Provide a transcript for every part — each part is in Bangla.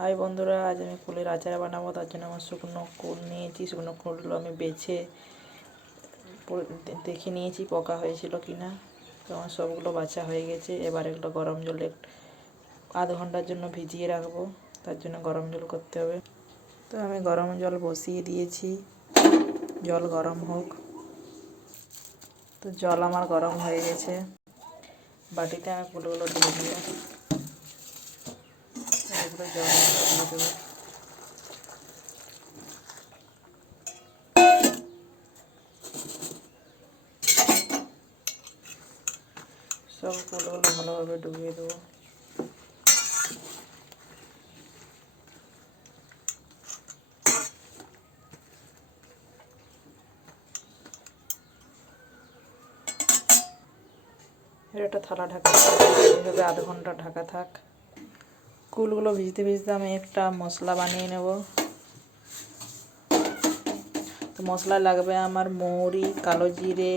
হাই বন্ধুরা, আজ আমি কুলের আচার বানাবো। তার জন্য আমার শুকনো কুল নিয়েছি। শুকনো কুলগুলো আমি বেছে দেখে নিয়েছি পোকা হয়েছিল কিনা। তো আমার সবগুলো বাছা হয়ে গেছে। এবার এগুলো গরম জলে আধ ঘন্টার জন্য ভিজিয়ে রাখবো। তার জন্য গরম জল করতে হবে। তো আমি গরম জল বসিয়ে দিয়েছি, জল গরম হোক। তো জল আমার গরম হয়ে গেছে। বাটিতে আমি কুলগুলো ঢেলে দিয়ে এগুলো জল দিয়ে দেবো। সব কুলগুলো ভালোভাবে ডুবিয়ে দেবো। এর একটা থালা ঢাকা, এইভাবে আধ ঘন্টা ঢাকা থাক। কুলগুলো ভিজতে ভিজতে আমি একটা মশলা বানিয়ে নেব। তো মশলা লাগবে আমার মৌরি, কালো জিরে,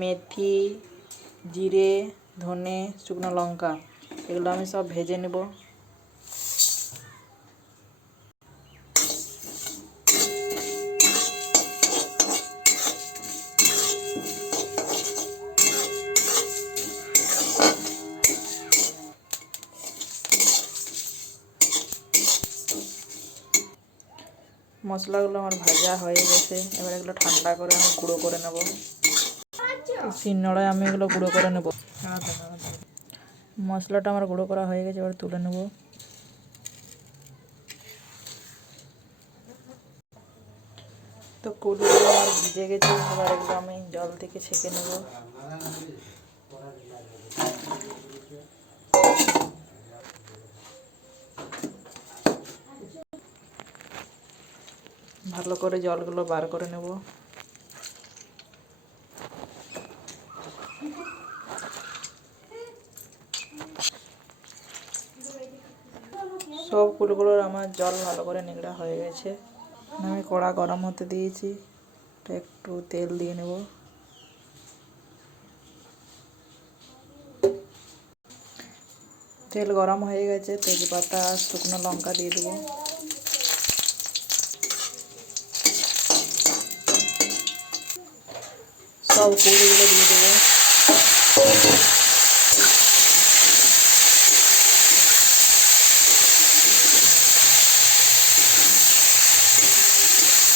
মেথি, জিরে, ধনে, শুকনো লঙ্কা। এগুলো আমি সব ভেজে নেব। মশলাগুলো আমার ভাজা হয়ে গেছে। এবার এগুলো ঠান্ডা করে আমি গুঁড়ো করে নেব। শিলনোড়ায় আমি এগুলো গুঁড়ো করে নেব। মশলাটা আমার গুঁড়ো করা হয়ে গেছে, এবার তুলে নেব। তো কুলগুলো আমার ভিজে গেছে। এবার এগুলো আমি জল থেকে ছেঁকে নেব। ভালো করে জলগুলো বার করে নেব। সব কুলগুলোর আমার জল ভালো করে নিংড়া হয়ে গেছে। আমি কড়া গরম হতে দিয়েছি। একটু তেল দিয়ে নেব। তেল গরম হয়ে গেছে। তেজপাতা আর শুকনো লঙ্কা দিয়ে দেবো। সব কুলগুলো দিয়ে দেবো।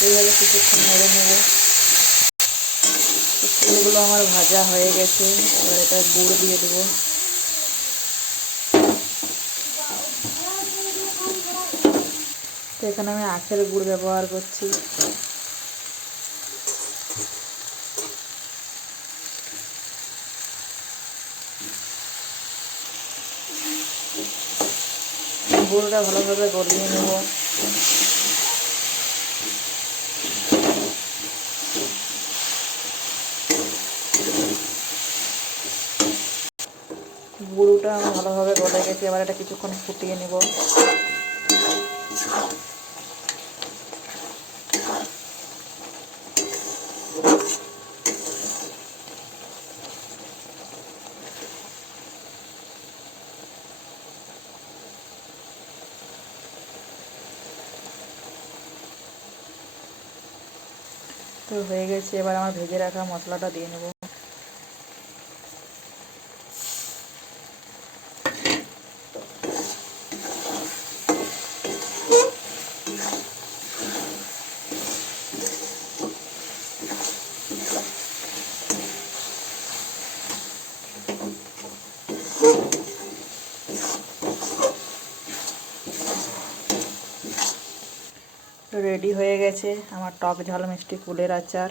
এইভাবে কিছুক্ষণ নেড়ে নেব। কুলগুলো আমার ভাজা হয়ে গেছে। এবার এটা গুড় দিয়ে দেবো। তো এখানে আমি আখের গুড় ব্যবহার করছি। গুড়টা ভালোভাবে গলিয়ে নেব। গুঁড়োটা আমার ভালোভাবে গলে গেছে। এবার এটা কিছুক্ষণ ফুটিয়ে নেব। তো হয়ে গেছে। এবার আমার ভেজে রাখা মশলাটা দিয়ে নেব। রেডি হয়ে গেছে আমার টক ঝাল মিষ্টি কুলের আচার।